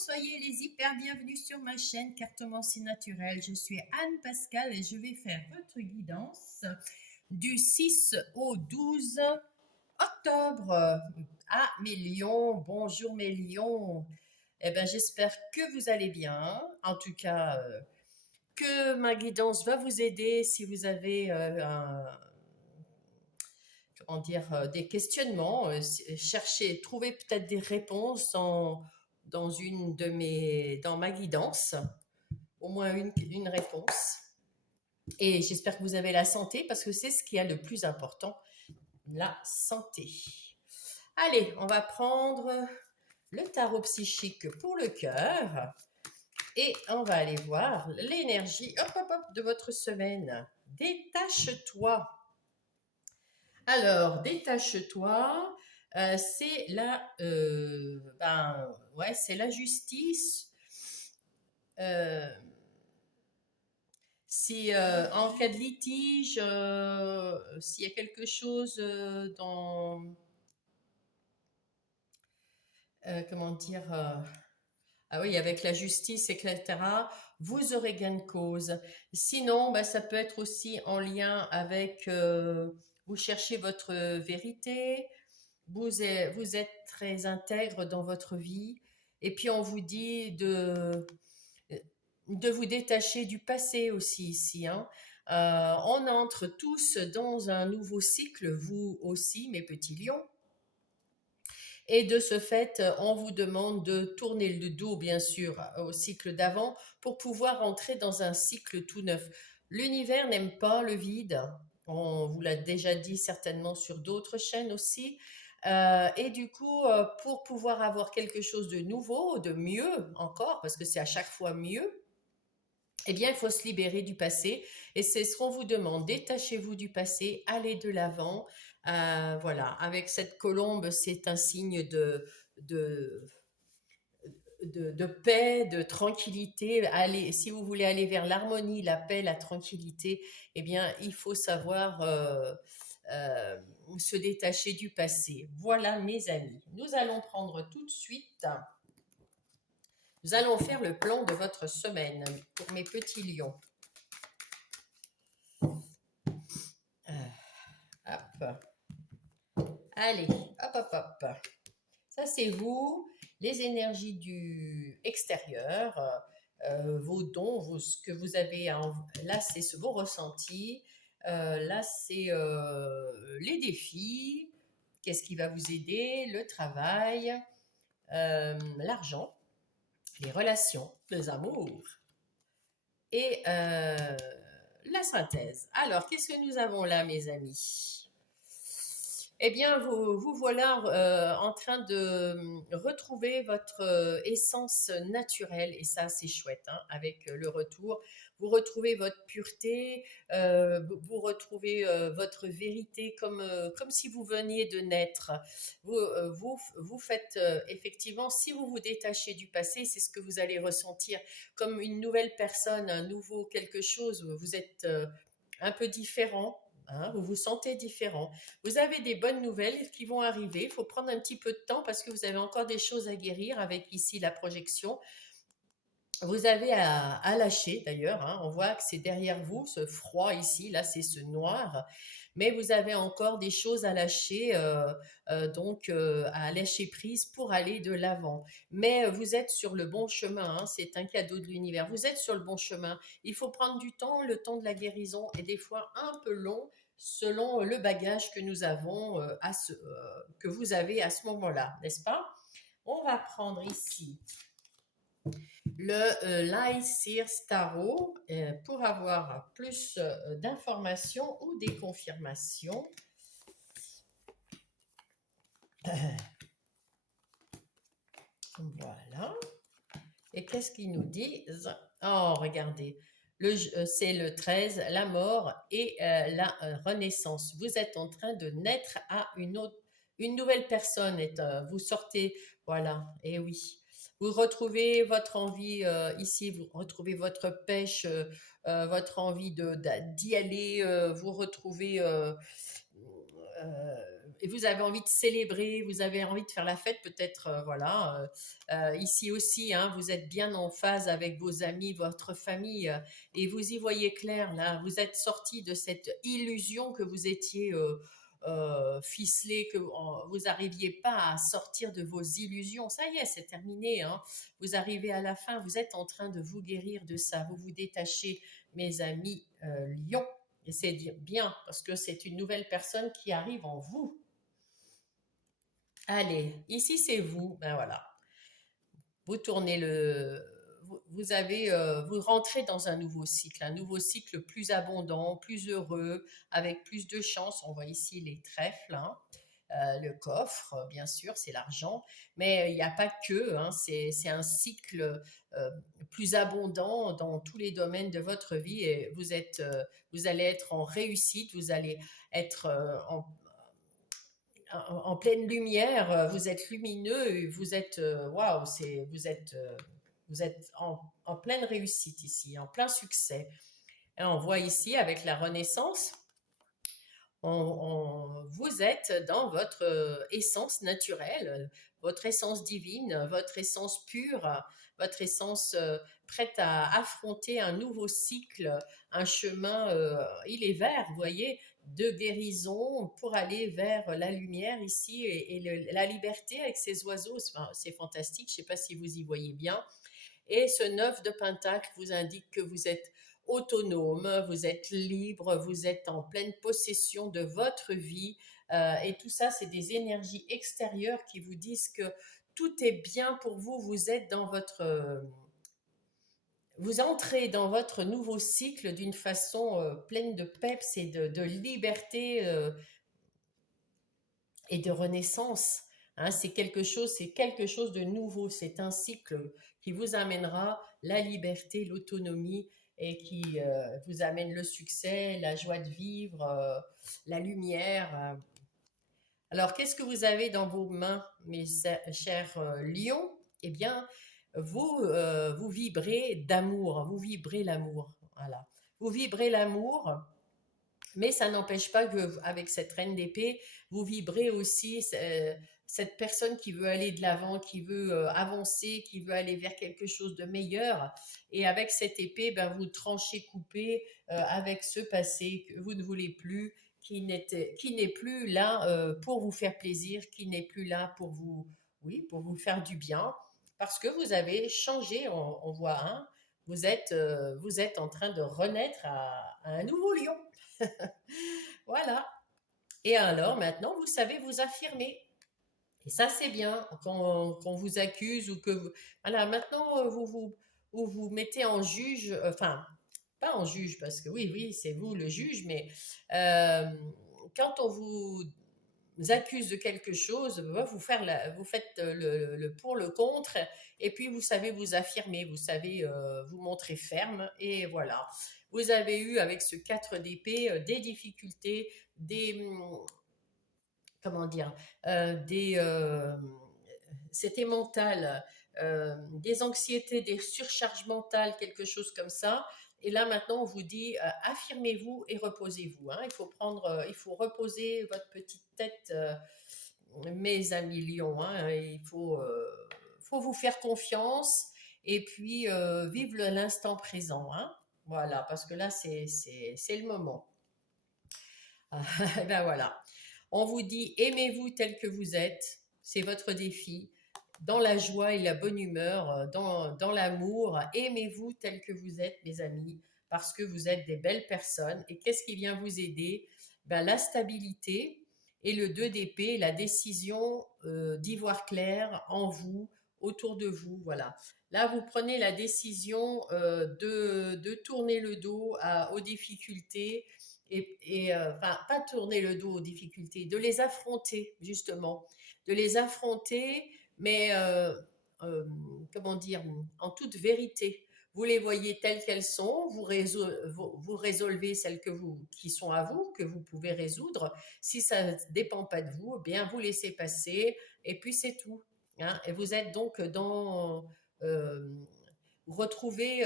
soyez les hyper bienvenus sur ma chaîne Cartomancie Naturelle. Je suis Anne Pascal et je vais faire votre guidance du 6 au 12 octobre. Ah, mes lions, bonjour mes lions. Eh bien, j'espère que vous allez bien. En tout cas, que ma guidance va vous aider si vous avez comment dire, des questionnements. Cherchez, trouvez peut-être des réponses dans ma guidance, au moins une réponse. Et j'espère que vous avez la santé parce que c'est ce qui est le plus important, la santé. Allez, on va prendre le tarot psychique pour le cœur et on va aller voir l'énergie de votre semaine. Détache-toi. Alors, détache-toi, c'est la justice. Euh, Si en cas de litige, s'il y a quelque chose comment dire, ah oui, avec la justice, etc., vous aurez gain de cause. Sinon, ça peut être aussi en lien avec, vous cherchez votre vérité, vous êtes très intègre dans votre vie, et puis on vous dit de vous détacher du passé aussi ici, hein. On entre tous dans un nouveau cycle, vous aussi, mes petits lions. Et de ce fait, on vous demande de tourner le dos, bien sûr, au cycle d'avant pour pouvoir entrer dans un cycle tout neuf. L'univers n'aime pas le vide. On vous l'a déjà dit certainement sur d'autres chaînes aussi. Et du coup, pour pouvoir avoir quelque chose de nouveau, de mieux encore, parce que c'est à chaque fois mieux, eh bien, il faut se libérer du passé. Et c'est ce qu'on vous demande. Détachez-vous du passé, allez de l'avant. Voilà, avec cette colombe, c'est un signe de, de paix, de tranquillité. Allez, si vous voulez aller vers l'harmonie, la paix, la tranquillité, eh bien, il faut savoir euh, se détacher du passé. Voilà, mes amis. Nous allons prendre tout de suite. Nous allons faire le plan de votre semaine pour mes petits lions. Hop. Allez, hop. Ça, c'est vous, les énergies du extérieur, vos dons, ce que vous avez. Là, c'est vos ressentis. Là, c'est les défis. Qu'est-ce qui va vous aider? Le travail, l'argent, les relations, les amours et la synthèse. Alors, qu'est-ce que nous avons là, mes amis? Eh bien, vous voilà en train de retrouver votre essence naturelle, et ça, c'est chouette, hein, avec le retour. Vous retrouvez votre pureté, vous retrouvez votre vérité comme si vous veniez de naître. Vous faites effectivement, si vous vous détachez du passé, c'est ce que vous allez ressentir comme une nouvelle personne, un nouveau quelque chose. Vous êtes un peu différent. Hein, vous vous sentez différent. Vous avez des bonnes nouvelles qui vont arriver. Il faut prendre un petit peu de temps parce que vous avez encore des choses à guérir avec ici la projection. Vous avez à lâcher d'ailleurs, hein. On voit que c'est derrière vous, ce froid ici, là c'est ce noir, mais vous avez encore des choses à lâcher, à lâcher prise pour aller de l'avant. Mais vous êtes sur le bon chemin, hein. C'est un cadeau de l'univers. Vous êtes sur le bon chemin. Il faut prendre du temps, le temps de la guérison est des fois un peu long selon le bagage que nous avons, que vous avez à ce moment-là, n'est-ce pas? On va prendre ici le Lycir Tarot pour avoir plus d'informations ou des confirmations. Voilà. Et qu'est-ce qu'ils nous disent? Oh, regardez. C'est le 13, la mort et la renaissance. Vous êtes en train de naître à une nouvelle personne. Vous sortez, voilà, et oui. Vous retrouvez votre envie ici, vous retrouvez votre pêche, votre envie d'y aller, vous retrouvez et vous avez envie de célébrer, vous avez envie de faire la fête, peut-être, voilà. Ici aussi, hein, vous êtes bien en phase avec vos amis, votre famille, et vous y voyez clair, là. Vous êtes sorti de cette illusion que vous étiez ficelé, que vous n'arriviez pas à sortir de vos illusions. Ça y est, c'est terminé, hein. Vous arrivez à la fin, vous êtes en train de vous guérir de ça. Vous vous détachez, mes amis lions. Et c'est bien parce que c'est une nouvelle personne qui arrive en vous. Allez, ici c'est vous. Ben voilà. Vous tournez vous rentrez dans un nouveau cycle plus abondant, plus heureux, avec plus de chance. On voit ici les trèfles, hein. Le coffre, bien sûr, c'est l'argent, mais il n'y a pas que, hein, c'est un cycle plus abondant dans tous les domaines de votre vie et vous allez être en réussite, vous allez être en pleine lumière, vous êtes lumineux, vous êtes waouh, vous êtes en pleine réussite ici, en plein succès. Et on voit ici avec la Renaissance, vous êtes dans votre essence naturelle, votre essence divine, votre essence pure, votre essence prête à affronter un nouveau cycle, un chemin, il est vert, vous voyez, de guérison pour aller vers la lumière ici la liberté avec ces oiseaux. Enfin, c'est fantastique, je ne sais pas si vous y voyez bien. Et ce 9 de Pentacle vous indique que vous êtes autonome, vous êtes libre, vous êtes en pleine possession de votre vie. Et tout ça, c'est des énergies extérieures qui vous disent que tout est bien pour vous. Vous entrez dans votre nouveau cycle d'une façon pleine de peps et de liberté et de renaissance. Hein, c'est quelque chose de nouveau. C'est un cycle qui vous amènera la liberté, l'autonomie et qui vous amène le succès, la joie de vivre, la lumière. Alors, qu'est-ce que vous avez dans vos mains, mes chers lions? Eh bien, vous vibrez d'amour, vous vibrez l'amour. Voilà. Vous vibrez l'amour, mais ça n'empêche pas que avec cette reine d'épée, vous vibrez aussi cette personne qui veut aller de l'avant, qui veut avancer, qui veut aller vers quelque chose de meilleur. Et avec cette épée, ben, vous tranchez, coupez avec ce passé que vous ne voulez plus, qui n'est plus là pour vous faire plaisir, qui n'est plus là pour vous, oui, pour vous faire du bien, parce que vous avez changé. On voit un, vous êtes en train de renaître à un nouveau lion. Voilà. Et alors, maintenant, vous savez vous affirmer. Et ça, c'est bien quand vous accuse ou que vous... Voilà, maintenant, vous mettez en juge, enfin, pas en juge, parce que oui, oui, c'est vous le juge, mais euh, quand on vous accuse de quelque chose, vous faites le pour, le contre, et puis vous savez vous affirmer, vous savez vous montrer ferme, et voilà. Vous avez eu avec ce 4 d'épée des difficultés, comment dire, des, c'était mental, des anxiétés, des surcharges mentales, quelque chose comme ça. Et là maintenant, on vous dit affirmez-vous et reposez-vous, hein. Il faut reposer votre petite tête, mes amis lions, hein. Faut vous faire confiance et puis vivre l'instant présent, hein. Voilà, parce que là c'est le moment. Ben voilà. On vous dit aimez-vous tel que vous êtes, c'est votre défi. Dans la joie et la bonne humeur, dans l'amour, aimez-vous tel que vous êtes, mes amis, parce que vous êtes des belles personnes. Et qu'est-ce qui vient vous aider? Ben, la stabilité et le 2 d'épée, la décision d'y voir clair en vous, autour de vous. Voilà. Là, vous prenez la décision de tourner le dos aux difficultés enfin, pas tourner le dos aux difficultés, de les affronter, justement, de les affronter, mais comment dire, en toute vérité. Vous les voyez telles qu'elles sont, vous résolvez celles qui sont à vous, que vous pouvez résoudre. Si ça ne dépend pas de vous, eh bien vous laissez passer, et puis c'est tout, hein. Et vous êtes donc euh, vous retrouvez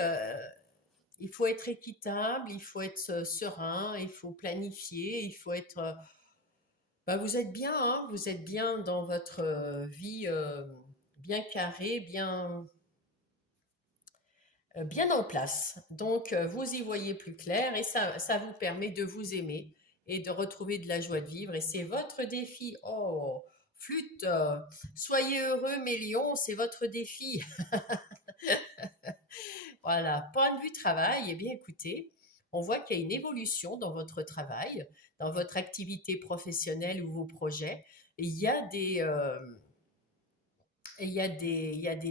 il faut être équitable, il faut être serein, il faut planifier, il faut être Bah, vous êtes bien, hein, vous êtes bien dans votre vie, bien carrée, bien en place. Donc, vous y voyez plus clair et ça vous permet de vous aimer et de retrouver de la joie de vivre. Et c'est votre défi. Oh, flûte, soyez heureux, mes lions, c'est votre défi. Voilà, point de vue travail, eh bien écoutez, on voit qu'il y a une évolution dans votre travail, dans votre activité professionnelle ou vos projets. Et il y a des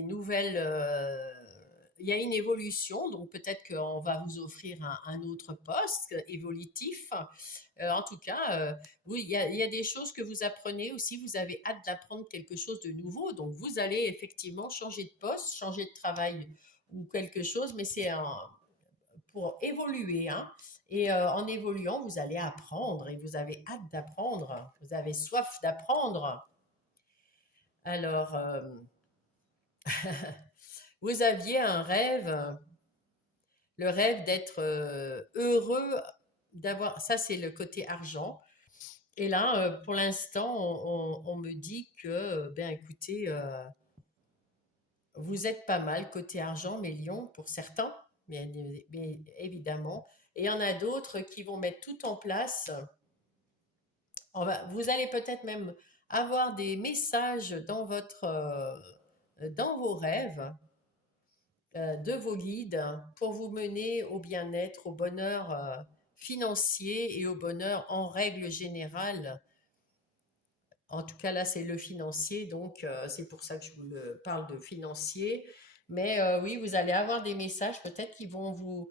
nouvelles, il y a une évolution, donc peut-être qu'on va vous offrir un autre poste évolutif. En tout cas, oui, il y a des choses que vous apprenez aussi, vous avez hâte d'apprendre quelque chose de nouveau, donc vous allez effectivement changer de poste, changer de travail ou quelque chose, mais pour évoluer, hein. Et en évoluant, vous allez apprendre et vous avez hâte d'apprendre, vous avez soif d'apprendre. Alors, vous aviez un rêve, le rêve d'être heureux, d'avoir, ça c'est le côté argent. Et là, pour l'instant, on me dit que, ben écoutez, vous êtes pas mal côté argent, mes lions, pour certains, mais évidemment. Et il y en a d'autres qui vont mettre tout en place. Vous allez peut-être même avoir des messages dans vos rêves de vos guides pour vous mener au bien-être, au bonheur financier et au bonheur en règle générale. En tout cas, là, c'est le financier, donc c'est pour ça que je parle de financier. Mais oui, vous allez avoir des messages peut-être qui vont vous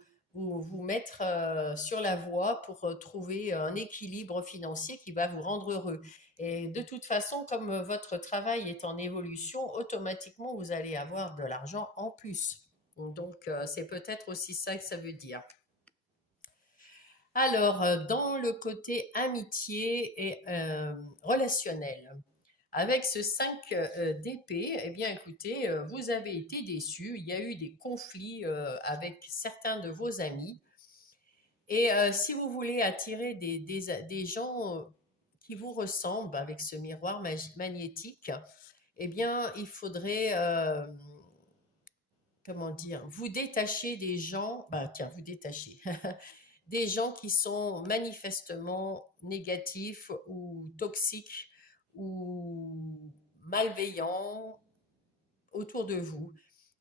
mettre sur la voie pour trouver un équilibre financier qui va vous rendre heureux. Et de toute façon, comme votre travail est en évolution, automatiquement, vous allez avoir de l'argent en plus. Donc, c'est peut-être aussi ça que ça veut dire. Alors, dans le côté amitié et relationnel, avec ce 5 d'épée, eh bien écoutez, vous avez été déçus, il y a eu des conflits avec certains de vos amis. Et si vous voulez attirer des gens qui vous ressemblent avec ce miroir magnétique, eh bien il faudrait, comment dire, vous détacher des gens, bah tiens, vous détacher, des gens qui sont manifestement négatifs ou toxiques ou malveillants autour de vous.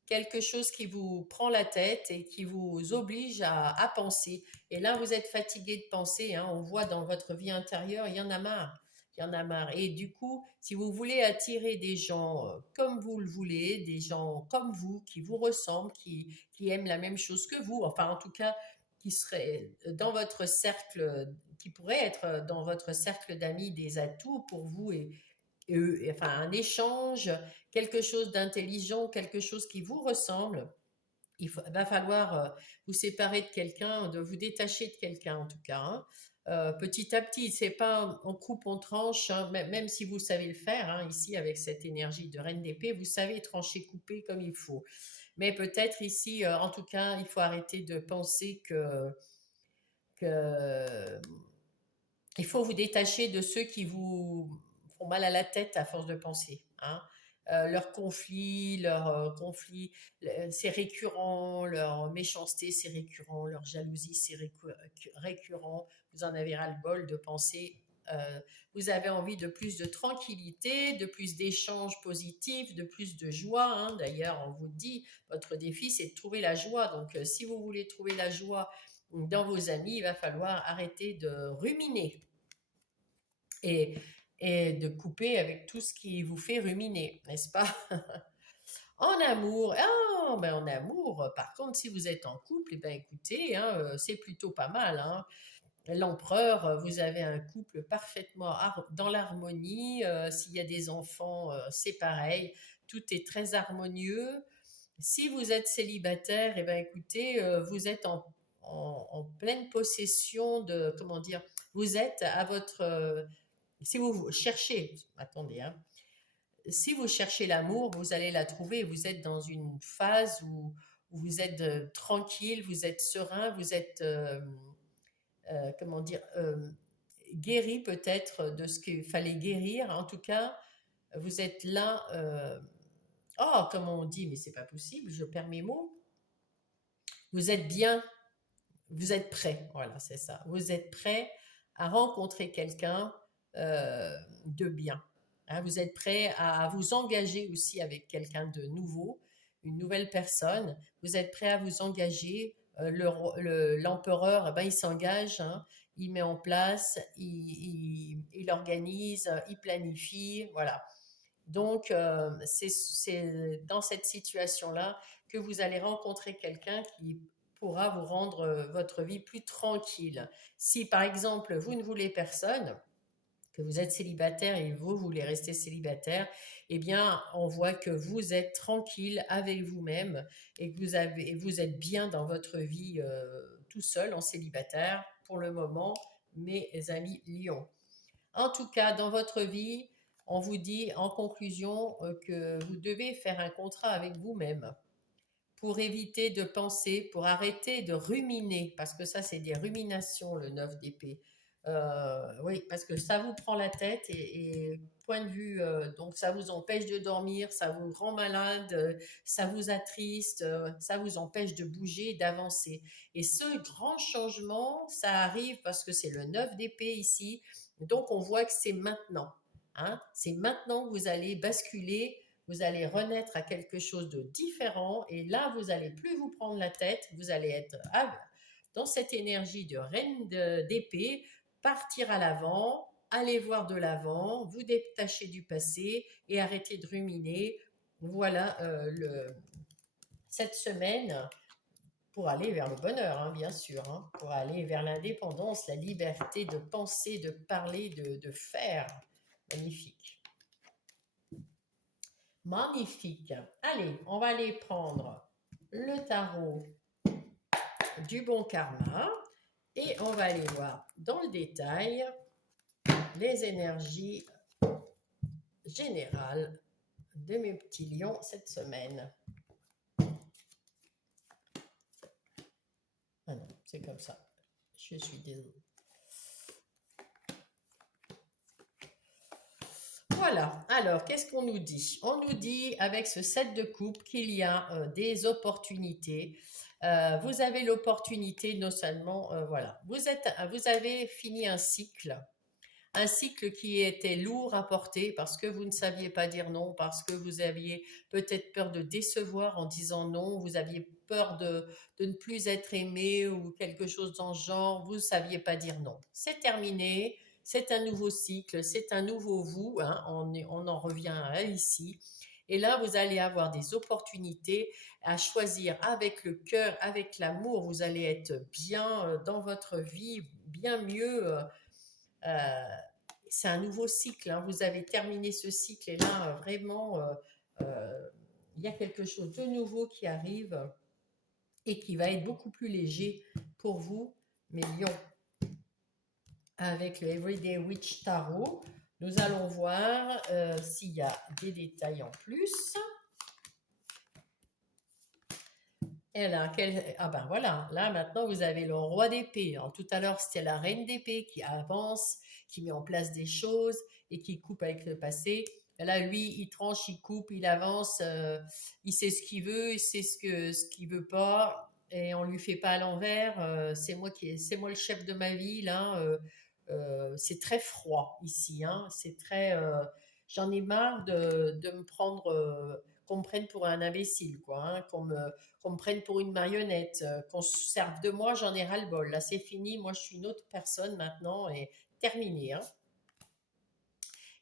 Quelque chose qui vous prend la tête et qui vous oblige à penser. Et là, vous êtes fatigué de penser, hein, on voit dans votre vie intérieure, il y en a marre. Il y en a marre. Et du coup, si vous voulez attirer des gens comme vous le voulez, des gens comme vous, qui vous ressemblent, qui aiment la même chose que vous, enfin en tout cas, qui seraient dans votre cercle, qui pourraient être dans votre cercle d'amis des atouts pour vous enfin un échange, quelque chose d'intelligent, quelque chose qui vous ressemble, va falloir vous séparer de quelqu'un, de vous détacher de quelqu'un en tout cas, hein. Petit à petit, c'est pas on coupe, on tranche, hein, même si vous savez le faire, hein, ici avec cette énergie de reine d'épée, vous savez trancher, couper comme il faut. Mais peut-être ici, en tout cas, il faut arrêter de penser que il faut vous détacher de ceux qui vous font mal à la tête à force de penser, hein. Leurs conflits, c'est récurrent, leur méchanceté, c'est récurrent, leur jalousie, c'est récurrent. Vous en avez ras-le-bol de penser. euh, vous avez envie de plus de tranquillité, de plus d'échanges positifs, de plus de joie, hein. D'ailleurs, on vous dit, votre défi, c'est de trouver la joie. Donc, si vous voulez trouver la joie dans vos amis, il va falloir arrêter de ruminer et, et de couper avec tout ce qui vous fait ruminer, n'est-ce pas? En amour, ben en amour, par contre, si vous êtes en couple, eh ben écoutez, hein, c'est plutôt pas mal, hein. L'empereur, vous avez un couple parfaitement dans l'harmonie. S'il y a des enfants, c'est pareil. Tout est très harmonieux. Si vous êtes célibataire, eh ben écoutez, vous êtes en pleine possession de, comment dire, vous êtes à votre, si vous cherchez, attendez, hein, si vous cherchez l'amour, vous allez la trouver. Vous êtes dans une phase où vous êtes tranquille, vous êtes serein, vous êtes, comment dire, guéri peut-être de ce qu'il fallait guérir. En tout cas, vous êtes là. Oh, comment on dit, mais c'est pas possible, je perds mes mots. Vous êtes bien, vous êtes prêt, voilà, c'est ça. Vous êtes prêt à rencontrer quelqu'un de bien. Hein, vous êtes prêt à vous engager aussi avec quelqu'un de nouveau, une nouvelle personne. Vous êtes prêt à vous engager. L'empereur, eh ben, il s'engage, hein, il met en place, il organise, il planifie, voilà. Donc, c'est dans cette situation-là que vous allez rencontrer quelqu'un qui pourra vous rendre votre vie plus tranquille. Si par exemple vous ne voulez personne, que vous êtes célibataire et vous voulez rester célibataire, eh bien on voit que vous êtes tranquille avec vous-même et que vous êtes bien dans votre vie tout seul en célibataire pour le moment, mes amis lions. En tout cas, dans votre vie, on vous dit en conclusion que vous devez faire un contrat avec vous-même pour éviter de penser, pour arrêter de ruminer, parce que ça, c'est des ruminations, le 9 d'épée. Oui, parce que ça vous prend la tête et point de vue, donc ça vous empêche de dormir, ça vous rend malade, ça vous attriste, ça vous empêche de bouger, d'avancer. Et ce grand changement, ça arrive parce que c'est le 9 d'épée ici, donc on voit que c'est maintenant. Hein, c'est maintenant que vous allez basculer, vous allez renaître à quelque chose de différent et là, vous allez plus vous prendre la tête, vous allez être dans cette énergie de reine d'épée, partir à l'avant, aller voir de l'avant, vous détacher du passé et arrêter de ruminer. Voilà cette semaine pour aller vers le bonheur, hein, bien sûr, hein, pour aller vers l'indépendance, la liberté de penser, de parler, de faire. Magnifique. Magnifique. Allez, on va aller prendre le tarot du bon karma et on va aller voir dans le détail les énergies générales de mes petits lions cette semaine. Ah non, c'est comme ça. Je suis désolée. Voilà, alors qu'est-ce qu'on nous dit? On nous dit avec ce 7 de coupe qu'il y a des opportunités. Vous avez l'opportunité non seulement, voilà, vous avez fini un cycle qui était lourd à porter parce que vous ne saviez pas dire non, parce que vous aviez peut-être peur de décevoir en disant non, vous aviez peur de ne plus être aimé ou quelque chose dans ce genre, vous ne saviez pas dire non. C'est terminé, c'est un nouveau cycle, c'est un nouveau vous, hein, on en revient à ici. Et là, vous allez avoir des opportunités à choisir avec le cœur, avec l'amour. Vous allez être bien dans votre vie, bien mieux. Euh, c'est un nouveau cycle. Hein. Vous avez terminé ce cycle et là, vraiment, il y a quelque chose de nouveau qui arrive et qui va être beaucoup plus léger pour vous, mes lions. Avec le Everyday Witch Tarot, nous allons voir s'il y a des détails en plus. Et là, ah ben voilà, là maintenant vous avez le roi d'épée. Tout à l'heure c'était la reine d'épée qui avance, qui met en place des choses et qui coupe avec le passé. Et là lui il tranche, il coupe, il avance, il sait ce qu'il veut, il sait ce qu'il veut pas et on lui fait pas à l'envers. C'est moi le chef de ma vie là. C'est très froid ici, hein. C'est très, j'en ai marre de me prendre, qu'on me prenne pour un imbécile, quoi, hein, qu'on me prenne pour une marionnette, qu'on se serve de moi, j'en ai ras-le-bol. Là, c'est fini, moi, je suis une autre personne maintenant et terminé. Hein.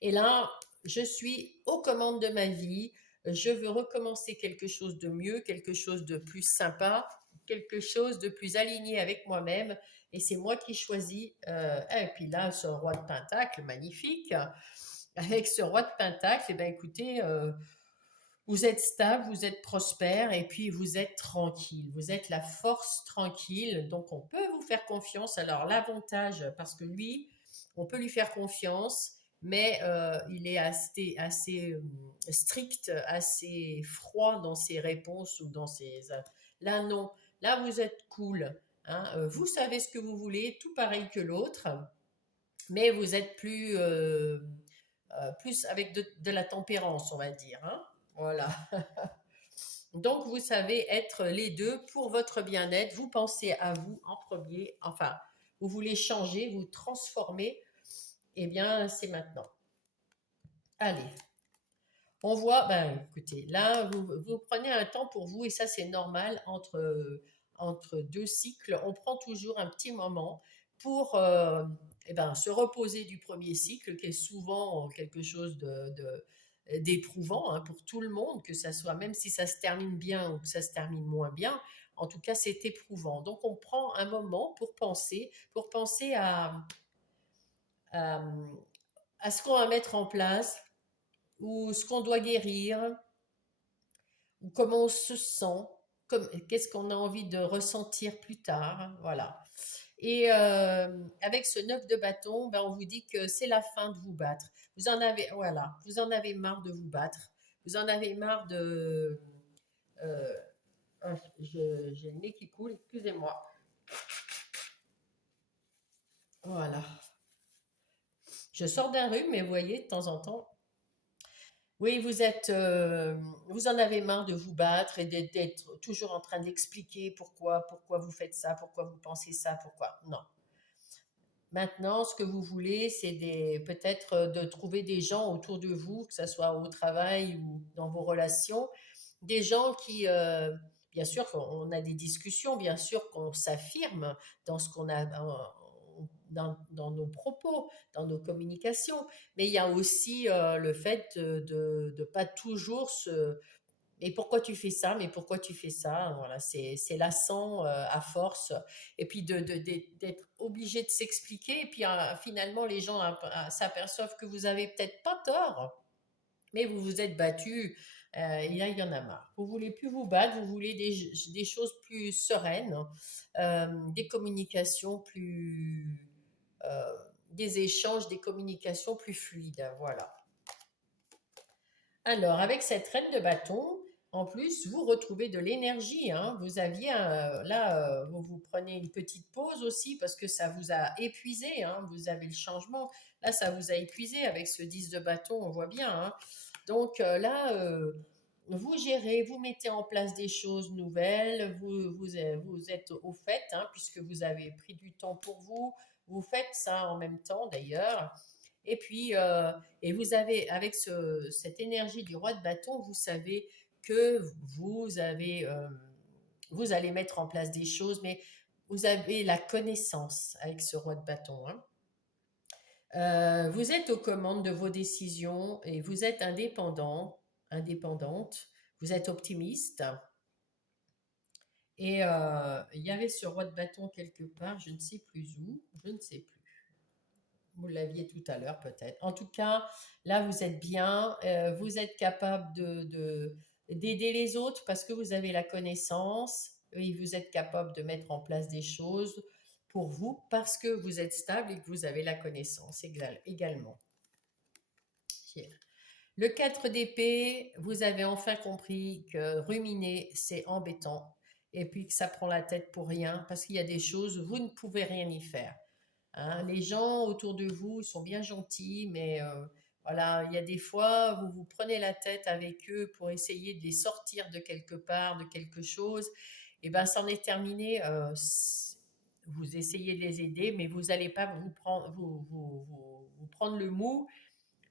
Et là, je suis aux commandes de ma vie. Je veux recommencer quelque chose de mieux, quelque chose de plus sympa, quelque chose de plus aligné avec moi-même. Et c'est moi qui choisis. Et puis là, ce roi de Pentacle, magnifique. Avec ce roi de Pentacle, eh ben, écoutez, vous êtes stable, vous êtes prospère et puis vous êtes tranquille. Vous êtes la force tranquille. Donc, on peut vous faire confiance. Alors, l'avantage, parce que lui, on peut lui faire confiance, mais il est assez strict, assez froid dans ses réponses ou dans ses... Là, non. Là, vous êtes cool. Hein. Vous savez ce que vous voulez, tout pareil que l'autre. mais vous êtes plus avec de la tempérance, on va dire, hein. Voilà. Donc, vous savez être les deux pour votre bien-être. Vous pensez à vous en premier. Enfin, vous voulez changer, vous transformer. Eh bien, c'est maintenant. Allez, on voit, ben écoutez, là, vous prenez un temps pour vous et ça, c'est normal entre deux cycles. On prend toujours un petit moment pour eh ben, se reposer du premier cycle, qui est souvent quelque chose d'éprouvant, hein, pour tout le monde, que ça soit, même si ça se termine bien ou que ça se termine moins bien, en tout cas, c'est éprouvant. Donc, on prend un moment pour penser à, à ce qu'on va mettre en place ou ce qu'on doit guérir, ou comment on se sent, qu'est-ce qu'on a envie de ressentir plus tard, hein, voilà. Et avec ce 9 de bâton, ben, on vous dit que c'est la fin de vous battre. Vous en avez, voilà, vous en avez marre de vous battre. Vous en avez marre de... euh, j'ai le nez qui coule, excusez-moi. Voilà. Je sors d'un rhume, mais vous voyez, de temps en temps, oui, vous en avez marre de vous battre et d'être toujours en train d'expliquer pourquoi vous faites ça, pourquoi vous pensez ça, pourquoi. Non. Maintenant, ce que vous voulez, c'est peut-être de trouver des gens autour de vous, que ce soit au travail ou dans vos relations, des gens qui, bien sûr, on a des discussions, bien sûr qu'on s'affirme dans ce qu'on a, dans nos propos, dans nos communications, mais il y a aussi le fait de pas toujours se mais pourquoi tu fais ça? Mais pourquoi tu fais ça? Voilà, c'est lassant à force. Et puis d'être obligé de s'expliquer. Et puis finalement, les gens s'aperçoivent que vous avez peut-être pas tort, mais vous vous êtes battu. Et là, il y en a marre. Vous voulez plus vous battre, vous voulez des choses plus sereines, des communications plus, euh, des échanges, des communications plus fluides. Voilà. Alors, avec cette reine de bâton, en plus, vous retrouvez de l'énergie, hein. Vous aviez là, vous prenez une petite pause aussi parce que ça vous a épuisé, hein. Vous avez le changement. Là, ça vous a épuisé avec ce 10 de bâton, on voit bien, hein. Donc là, vous gérez, vous mettez en place des choses nouvelles, vous êtes au fait, hein, puisque vous avez pris du temps pour vous. Vous faites ça en même temps d'ailleurs. Et puis, et vous avez, avec cette énergie du roi de bâton, vous savez que vous allez mettre en place des choses, mais vous avez la connaissance avec ce roi de bâton, hein. Vous êtes aux commandes de vos décisions et vous êtes indépendante, vous êtes optimiste. Et il y avait ce roi de bâton quelque part, je ne sais plus où, je ne sais plus. Vous l'aviez tout à l'heure peut-être. En tout cas, là, vous êtes bien, vous êtes capable d'aider les autres parce que vous avez la connaissance et vous êtes capable de mettre en place des choses pour vous parce que vous êtes stable et que vous avez la connaissance également. Le 4 d'épée, vous avez enfin compris que ruminer, c'est embêtant et puis que ça prend la tête pour rien parce qu'il y a des choses où vous ne pouvez rien y faire. Hein. Les gens autour de vous sont bien gentils, mais voilà, il y a des fois, vous vous prenez la tête avec eux pour essayer de les sortir de quelque part, de quelque chose, et ben c'en est terminé. Vous essayez de les aider, mais vous n'allez pas vous prendre le mou,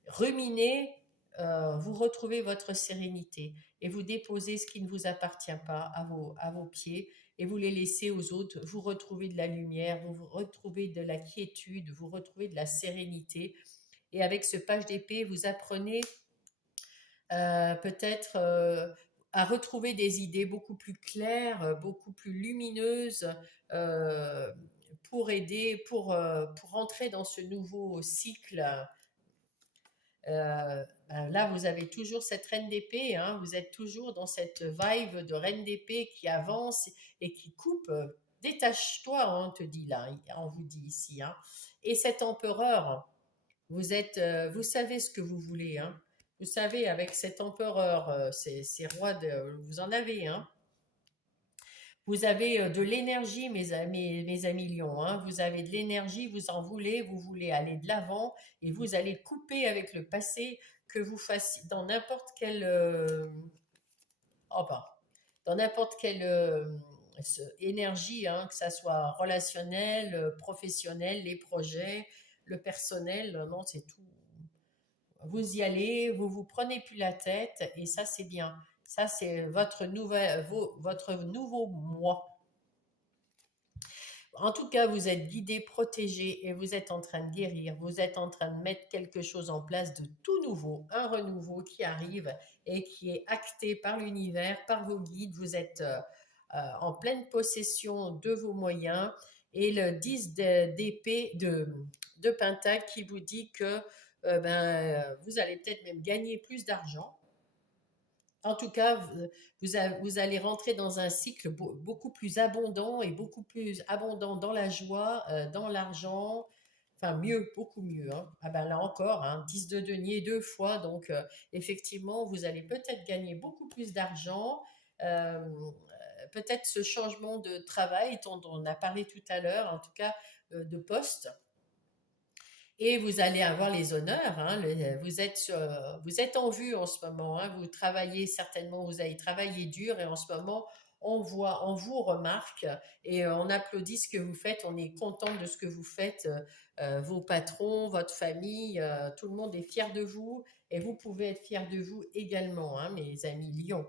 ruminer, vous retrouvez votre sérénité et vous déposez ce qui ne vous appartient pas à vos pieds et vous les laissez aux autres. Vous retrouvez de la lumière, vous retrouvez de la quiétude, vous retrouvez de la sérénité. Et avec ce page d'épée, vous apprenez peut-être à retrouver des idées beaucoup plus claires, beaucoup plus lumineuses euh, pour aider, pour entrer dans ce nouveau cycle. Ben là, vous avez toujours cette reine d'épée, hein, vous êtes toujours dans cette vibe de reine d'épée qui avance et qui coupe. Détache-toi, hein, on te dit là, on vous dit ici, hein. Et cet empereur, vous savez ce que vous voulez, hein. Vous savez, avec cet empereur, ces rois vous en avez, hein. Vous avez de l'énergie, mes amis lions, hein. Vous avez de l'énergie, vous voulez aller de l'avant et vous allez couper avec le passé, que vous fassiez dans n'importe quelle, oh bah, dans n'importe quelle énergie, hein, que ça soit relationnel, professionnel, les projets, le personnel, non, c'est tout. Vous y allez, vous vous prenez plus la tête et ça c'est bien. Ça c'est votre nouveau moi. En tout cas, vous êtes guidé, protégé et vous êtes en train de guérir. Vous êtes en train de mettre quelque chose en place de tout nouveau, un renouveau qui arrive et qui est acté par l'univers, par vos guides. Vous êtes en pleine possession de vos moyens et le 10 d'épée de Pentacle qui vous dit que vous allez peut-être même gagner plus d'argent. En tout cas, vous allez rentrer dans un cycle beaucoup plus abondant et beaucoup plus abondant dans la joie, dans l'argent, enfin mieux, beaucoup mieux, hein. Ah ben là encore, hein, 10 de denier deux fois, donc effectivement, vous allez peut-être gagner beaucoup plus d'argent. euh, Peut-être ce changement de travail dont on a parlé tout à l'heure, en tout cas de poste, et vous allez avoir les honneurs, hein. Vous êtes en vue en ce moment, hein. Vous travaillez certainement, vous avez travaillé dur et en ce moment, on vous remarque et on applaudit ce que vous faites. On est content de ce que vous faites. Vos patrons, votre famille, tout le monde est fier de vous et vous pouvez être fier de vous également, hein, mes amis Lions.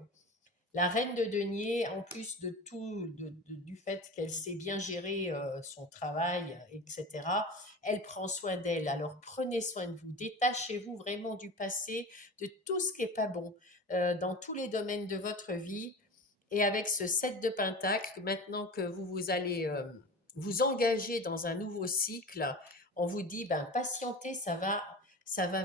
La reine de denier, en plus de tout, du fait qu'elle sait bien gérer son travail, etc., elle prend soin d'elle. Alors prenez soin de vous, détachez-vous vraiment du passé, de tout ce qui n'est pas bon dans tous les domaines de votre vie. Et avec ce 7 de Pentacle, maintenant que vous allez vous engager dans un nouveau cycle, on vous dit, ben, patientez, ça va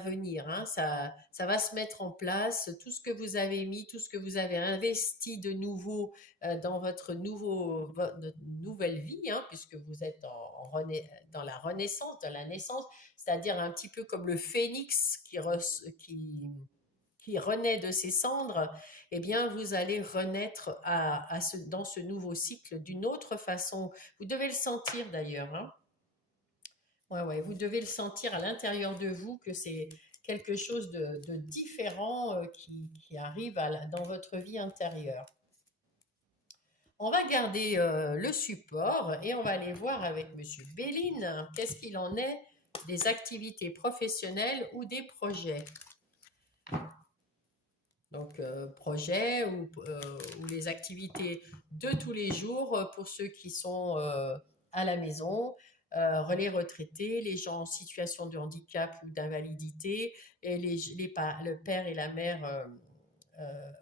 venir, hein, ça va se mettre en place. Tout ce que vous avez mis, tout ce que vous avez investi de nouveau dans votre nouvelle vie, hein, puisque vous êtes dans la renaissance, dans la naissance, c'est-à-dire un petit peu comme le phénix qui renaît de ses cendres, eh bien, vous allez renaître dans ce nouveau cycle d'une autre façon. Vous devez le sentir d'ailleurs, hein. Ouais, ouais, vous devez le sentir à l'intérieur de vous que c'est quelque chose de différent qui arrive dans votre vie intérieure. On va garder le support et on va aller voir avec Monsieur Béline qu'est-ce qu'il en est des activités professionnelles ou des projets. Donc, projets ou les activités de tous les jours pour ceux qui sont à la maison, les retraités, les gens en situation de handicap ou d'invalidité, et le père et la mère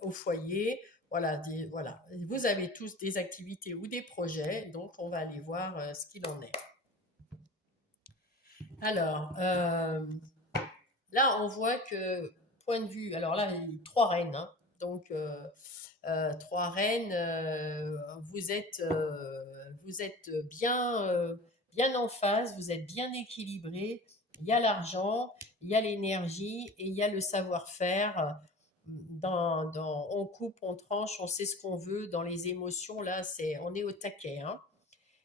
au foyer. Voilà, voilà, vous avez tous des activités ou des projets, donc on va aller voir ce qu'il en est. Alors, là, on voit que, point de vue, alors là, il y a trois reines, hein. Donc, trois reines, vous êtes bien, bien en phase, vous êtes bien équilibré. Il y a l'argent, il y a l'énergie et il y a le savoir-faire. On coupe, on tranche, on sait ce qu'on veut. Dans les émotions, là, on est au taquet, hein.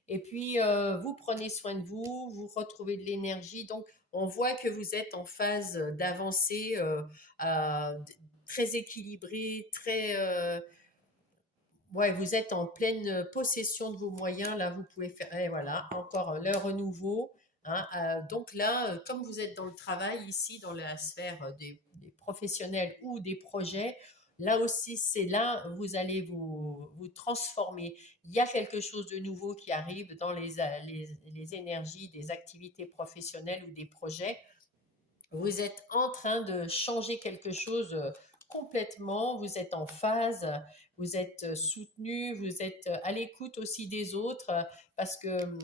Et puis, vous prenez soin de vous, vous retrouvez de l'énergie. Donc, on voit que vous êtes en phase d'avancée très équilibrée, ouais, vous êtes en pleine possession de vos moyens. Là, vous pouvez faire, et voilà, encore le renouveau, hein. Donc là, comme vous êtes dans le travail ici, dans la sphère des professionnels ou des projets, là aussi, c'est là où vous allez vous transformer. Il y a quelque chose de nouveau qui arrive dans les énergies des activités professionnelles ou des projets. Vous êtes en train de changer quelque chose complètement, vous êtes en phase, vous êtes soutenu, vous êtes à l'écoute aussi des autres, parce que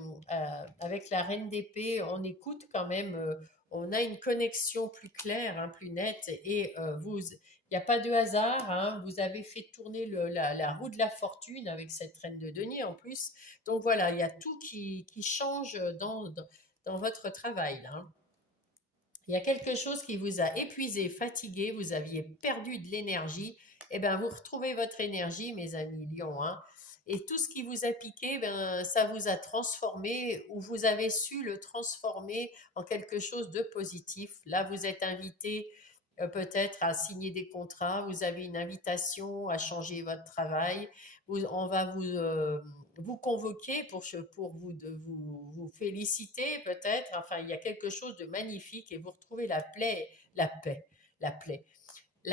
avec la reine d'épée, on écoute quand même, on a une connexion plus claire, hein, plus nette, et il n'y a pas de hasard, hein, vous avez fait tourner la roue de la fortune avec cette reine de denier en plus, donc voilà, il y a tout qui change dans votre travail là, hein. Il y a quelque chose qui vous a épuisé, fatigué, vous aviez perdu de l'énergie, eh bien vous retrouvez votre énergie, mes amis lions, hein. Et tout ce qui vous a piqué, ben, ça vous a transformé ou vous avez su le transformer en quelque chose de positif. Là, vous êtes invité peut-être à signer des contrats, vous avez une invitation à changer votre travail, on va vous convoquer pour vous féliciter peut-être. Enfin, il y a quelque chose de magnifique et vous retrouvez la paix, la paix, la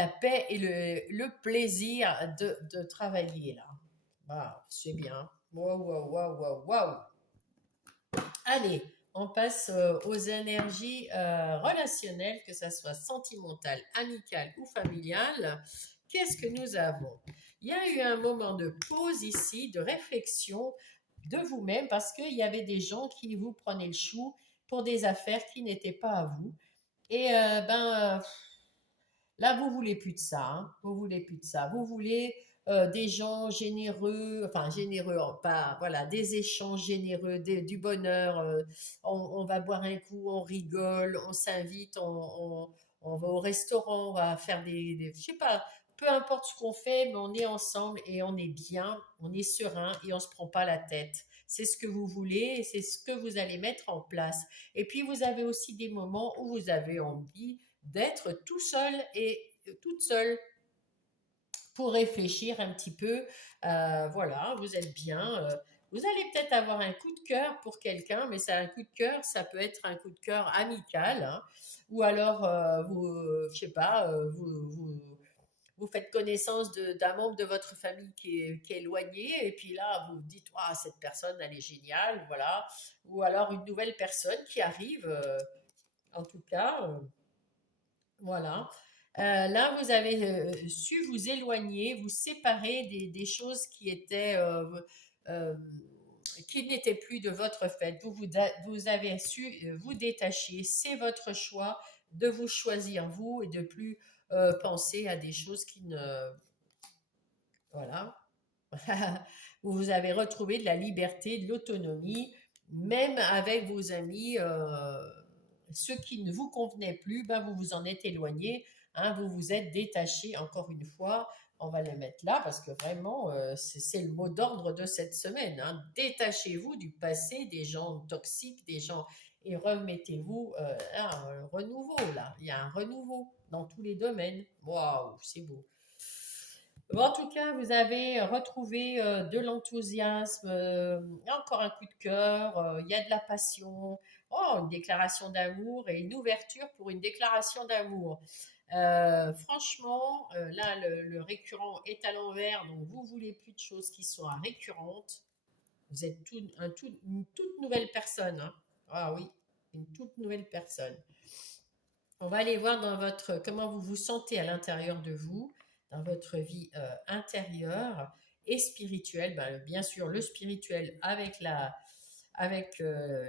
paix et le plaisir de travailler là. Ah, c'est bien. Waouh, waouh, waouh, waouh, waouh. Allez, on passe aux énergies relationnelles, que ce soit sentimentales, amicales ou familiales. Qu'est-ce que nous avons? Il y a eu un moment de pause ici, de réflexion de vous-même, parce qu'il y avait des gens qui vous prenaient le chou pour des affaires qui n'étaient pas à vous. Et là, vous voulez plus de ça, hein. Vous voulez plus de ça. Vous voulez des gens généreux, enfin généreux, pas, voilà, des échanges généreux, du bonheur. On va boire un coup, on rigole, on s'invite, on va au restaurant, on va faire je sais pas, peu importe ce qu'on fait, mais on est ensemble et on est bien, on est serein et on se prend pas la tête. C'est ce que vous voulez et c'est ce que vous allez mettre en place. Et puis vous avez aussi des moments où vous avez envie d'être tout seul et toute seule pour réfléchir un petit peu. Voilà, vous êtes bien. Vous allez peut-être avoir un coup de cœur pour quelqu'un, mais c'est un coup de cœur, ça peut être un coup de cœur amical, hein, ou alors je sais pas, vous faites connaissance d'un membre de votre famille qui est éloigné, et puis là, vous vous dites, ah, cette personne, elle est géniale, voilà. Ou alors une nouvelle personne qui arrive, en tout cas, voilà. Là, vous avez su vous éloigner, vous séparer des choses euh, qui n'étaient plus de votre fait. Vous avez su vous détacher. C'est votre choix de vous choisir vous et de plus penser à des choses qui ne... Voilà. Vous avez retrouvé de la liberté, de l'autonomie, même avec vos amis. Ce qui ne vous convenait plus, ben vous vous en êtes éloigné, hein, vous vous êtes détaché. Encore une fois, on va le mettre là parce que vraiment, c'est le mot d'ordre de cette semaine, hein. Détachez-vous du passé, des gens toxiques, des gens, et remettez-vous un renouveau là. Il y a un renouveau dans tous les domaines. Waouh, c'est beau. Bon, en tout cas, vous avez retrouvé de l'enthousiasme, encore un coup de cœur, il y a de la passion, oh, une déclaration d'amour et une ouverture pour une déclaration d'amour. Franchement, là, le récurrent est à l'envers, donc vous voulez plus de choses qui soient récurrentes. Vous êtes une toute nouvelle personne, hein. Ah oui, une toute nouvelle personne. On va aller voir comment vous vous sentez à l'intérieur de vous, dans votre vie intérieure et spirituelle. Ben, bien sûr, le spirituel avec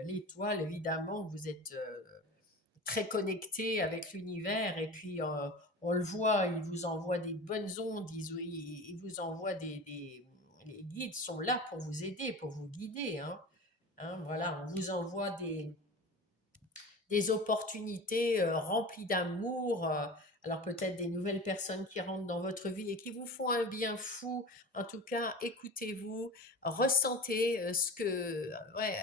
l'étoile, évidemment, vous êtes très connecté avec l'univers et puis on le voit, il vous envoie des bonnes ondes, il vous envoie les guides sont là pour vous aider, pour vous guider, hein. Hein, voilà, on vous envoie des opportunités remplies d'amour. Alors peut-être des nouvelles personnes qui rentrent dans votre vie et qui vous font un bien fou. En tout cas, écoutez-vous, ressentez ouais,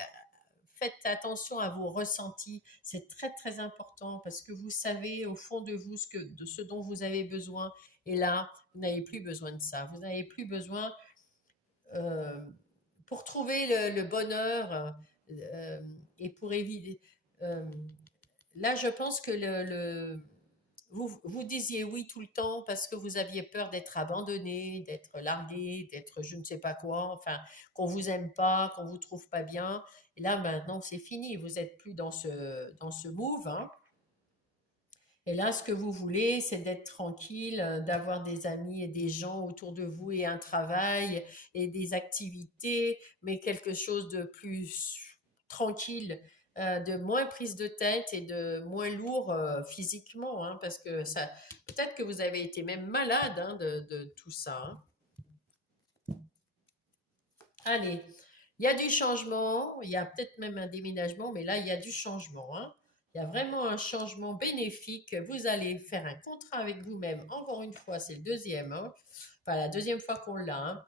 faites attention à vos ressentis. C'est très très important parce que vous savez au fond de vous de ce dont vous avez besoin. Et là, vous n'avez plus besoin de ça. Vous n'avez plus besoin euh, pour trouver le bonheur euh, et pour éviter. euh, Là, je pense que vous disiez oui tout le temps parce que vous aviez peur d'être abandonné, d'être largué, d'être je ne sais pas quoi, enfin, qu'on vous aime pas, qu'on vous trouve pas bien. Et là, maintenant, c'est fini. Vous êtes plus dans ce move, hein. Et là, ce que vous voulez, c'est d'être tranquille, d'avoir des amis et des gens autour de vous et un travail et des activités, mais quelque chose de plus tranquille, de moins prise de tête et de moins lourd physiquement, hein, parce que ça, peut-être que vous avez été même malade hein, de tout ça, hein. Allez, il y a du changement, il y a peut-être même un déménagement, mais là, il y a du changement, hein. Il y a vraiment un changement bénéfique. Vous allez faire un contrat avec vous-même. Encore une fois, c'est le deuxième, hein. Enfin, la deuxième fois qu'on l'a, hein.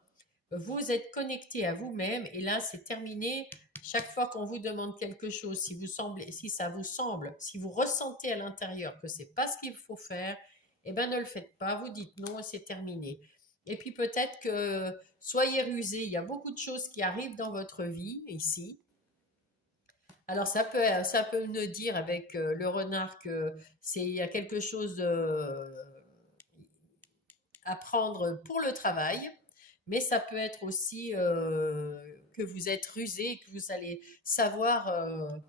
vous êtes connecté à vous-même et là, c'est terminé. Chaque fois qu'on vous demande quelque chose, si ça vous semble, si vous ressentez à l'intérieur que c'est pas ce qu'il faut faire, eh ben ne le faites pas. Vous dites non et c'est terminé. Et puis peut-être que soyez rusés. Il y a beaucoup de choses qui arrivent dans votre vie ici. Alors ça peut nous dire avec le renard que il y a quelque chose à prendre pour le travail, mais ça peut être aussi que vous êtes rusé, que vous allez savoir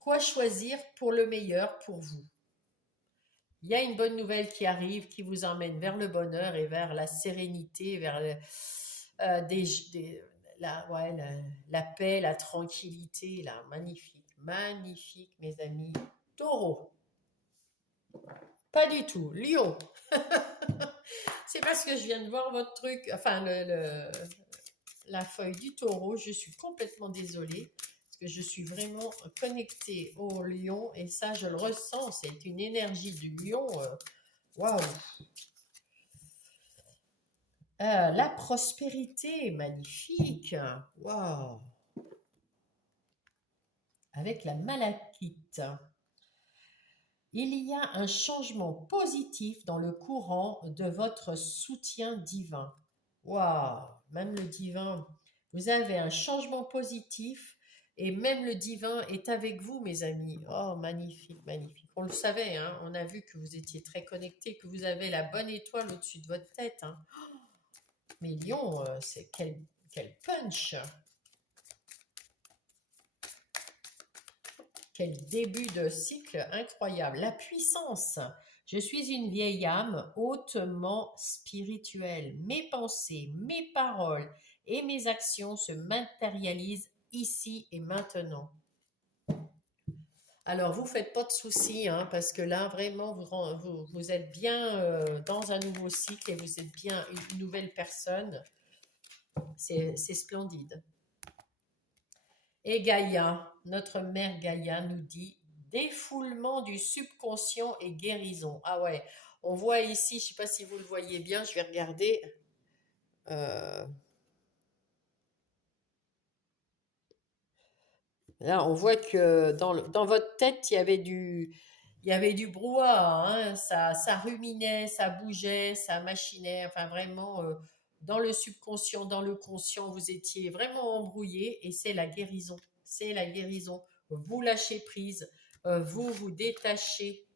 quoi choisir pour le meilleur pour vous. Il y a une bonne nouvelle qui arrive, qui vous emmène vers le bonheur et vers la sérénité, vers des- la paix, la tranquillité. Là. Magnifique, magnifique, mes amis. Taureau, pas du tout. Lion, c'est parce que je viens de voir votre truc, enfin la feuille du taureau. Je suis complètement désolée parce que je suis vraiment connectée au lion et ça, je le ressens. C'est une énergie du lion. Waouh! La prospérité, magnifique. Waouh! Avec la malachite. Il y a un changement positif dans le courant de votre soutien divin. Waouh! Même le divin. Vous avez un changement positif et même le divin est avec vous, mes amis. Oh, magnifique, magnifique. On le savait, hein, on a vu que vous étiez très connectés, que vous avez la bonne étoile au-dessus de votre tête. Hein. Mais Lion, c'est quel punch! Quel début de cycle incroyable. La puissance. Je suis une vieille âme hautement spirituelle. Mes pensées, mes paroles et mes actions se matérialisent ici et maintenant. Alors, vous faites pas de soucis, hein, parce que là, vraiment, vous êtes bien dans un nouveau cycle et vous êtes bien une nouvelle personne. C'est splendide. Et Gaïa, notre mère Gaïa nous dit défoulement du subconscient et guérison. Ah ouais, on voit ici, je ne sais pas si vous le voyez bien, je vais regarder. Euh, Là, on voit que dans votre tête, il y avait du brouhaha, hein, ça ruminait, ça bougeait, ça machinait, enfin vraiment, dans le subconscient, dans le conscient, vous étiez vraiment embrouillé et c'est la guérison. C'est la guérison. Vous lâchez prise, vous vous détachez.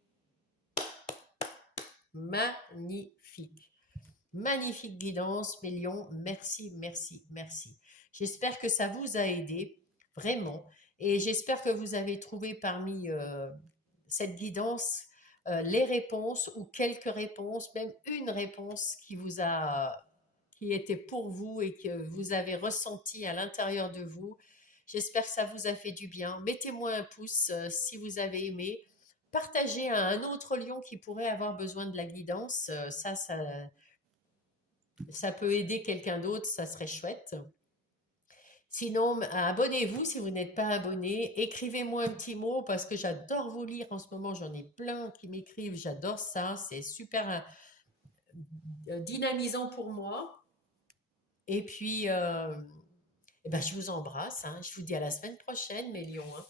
Magnifique. Magnifique guidance, Mélion. Merci, merci, merci. J'espère que ça vous a aidé, vraiment. Et j'espère que vous avez trouvé parmi cette guidance les réponses ou quelques réponses, même une réponse qui était pour vous et que vous avez ressenti à l'intérieur de vous. J'espère que ça vous a fait du bien. Mettez-moi un pouce si vous avez aimé. Partagez à un autre lion qui pourrait avoir besoin de la guidance. Ça peut aider quelqu'un d'autre, ça serait chouette. Sinon, abonnez-vous si vous n'êtes pas abonné. Écrivez-moi un petit mot parce que j'adore vous lire en ce moment. J'en ai plein qui m'écrivent. J'adore ça. C'est super dynamisant pour moi. Et puis, eh ben, je vous embrasse. Hein. Je vous dis à la semaine prochaine, mes lions. Hein.